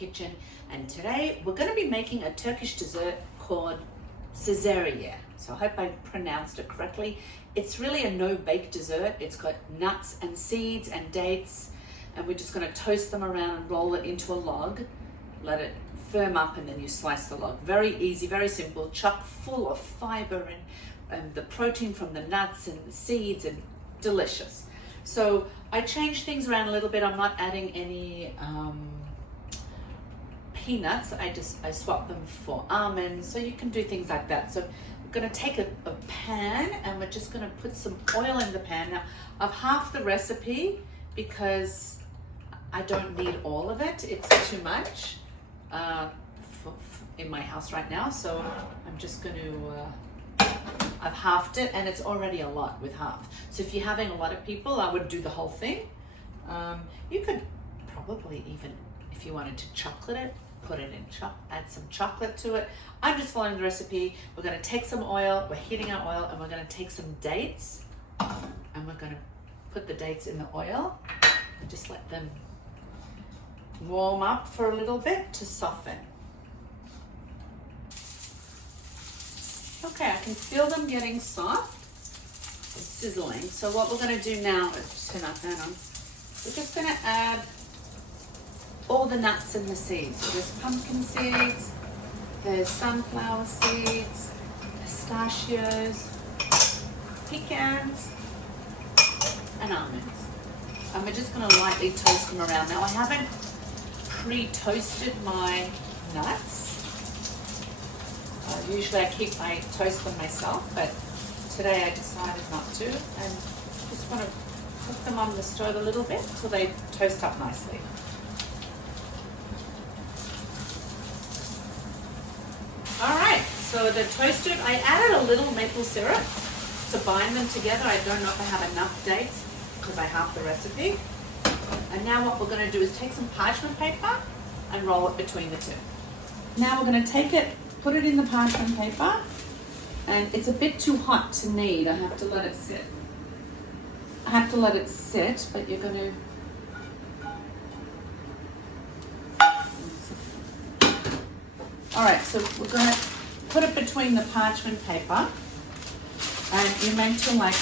kitchen, and today we're going to be making a Turkish dessert called Cezerye. So I hope I pronounced it correctly. It's really a no-bake dessert. It's got nuts and seeds and dates, and we're just going to toast them around and roll it into a log, let it firm up, and then you slice the log. Very easy, very simple, chock full of fiber and the protein from the nuts and the seeds, and delicious. So I changed things around a little bit. I'm not adding any peanuts. I swap them for almonds, so you can do things like that. So we're going to take a pan, and we're just going to put some oil in the pan. Now I've halved the recipe because I don't need all of it. It's too much in my house right now, so I'm just going to I've halved it, and it's already a lot with half. So if you're having a lot of people, I would do the whole thing. You could probably even, if you wanted to chocolate it, put it in add some chocolate to it. I'm just following the recipe. We're going to take some oil, we're heating our oil, and we're going to take some dates, and we're going to put the dates in the oil and just let them warm up for a little bit to soften. Okay, I can feel them getting soft. It's sizzling. So what we're going to do now is we're just going to add all the nuts and the seeds. So there's pumpkin seeds, there's sunflower seeds, pistachios, pecans, and almonds. And we're just going to lightly toast them around. Now I haven't pre-toasted my nuts. Usually I toast them myself, but today I decided not to, and just want to put them on the stove a little bit so they toast up nicely. All right, so they're toasted. I added a little maple syrup to bind them together. I don't know if I have enough dates because I halved the recipe. And now what we're going to do is take some parchment paper and roll it between the two. Now we're going to take it, put it in the parchment paper, and it's a bit too hot to knead. I have to let it sit. But you're going to... All right, so we're going to put it between the parchment paper, and you're meant to like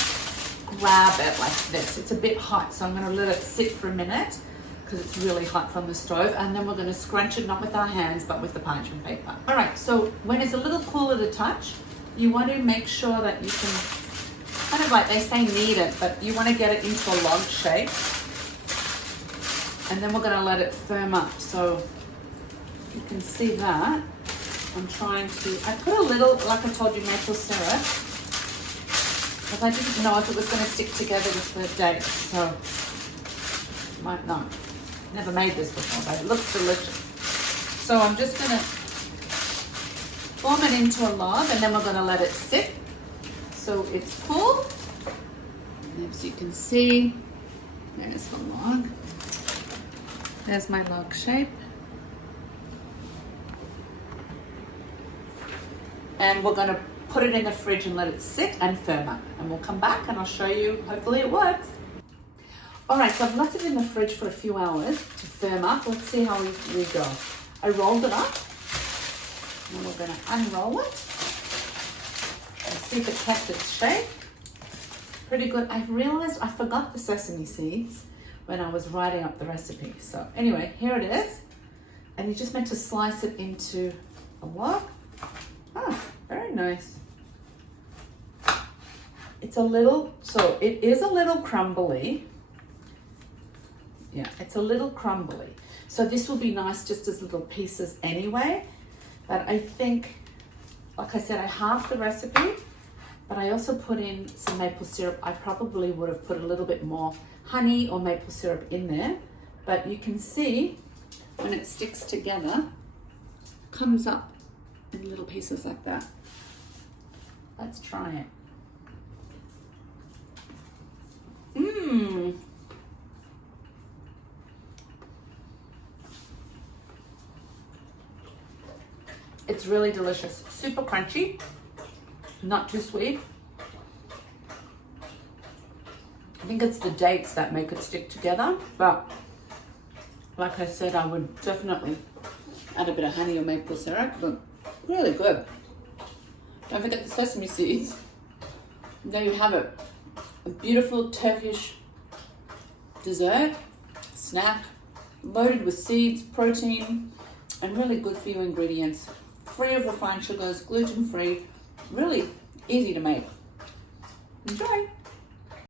grab it like this. It's a bit hot, so I'm going to let it sit for a minute because it's really hot from the stove, and then we're going to scrunch it, not with our hands, but with the parchment paper. All right, so when it's a little cooler to touch, you want to make sure that you can, kind of like they say knead it, but you want to get it into a log shape, and then we're going to let it firm up. So you can see that. I put a little, like I told you, maple syrup, because I didn't know if it was going to stick together with the dates, so might not. Never made this before, but it looks delicious. So I'm just going to form it into a log, and then we're going to let it sit so it's cool. And as you can see, there's the log. There's my log shape. And we're going to put it in the fridge and let it sit and firm up. And we'll come back and I'll show you, hopefully it works. All right, so I've left it in the fridge for a few hours to firm up. Let's see how we go. I rolled it up, and we're going to unroll it and see if it kept its shape. Pretty good. I realized I forgot the sesame seeds when I was writing up the recipe. So anyway, here it is. And you just meant to slice it into a log. Ah, very nice. It is a little crumbly. Yeah, it's a little crumbly. So this will be nice just as little pieces anyway. But I think, like I said, I halved the recipe, but I also put in some maple syrup. I probably would have put a little bit more honey or maple syrup in there. But you can see when it sticks together, comes up in little pieces like that. Let's try it. It's really delicious. Super crunchy, not too sweet. I think it's the dates that make it stick together, but Like I said, I would definitely add a bit of honey or maple syrup, but really good. Don't forget the sesame seeds. There you have it. A beautiful Turkish dessert, snack, loaded with seeds, protein, and really good for you ingredients. Free of refined sugars, gluten-free, really easy to make. Enjoy!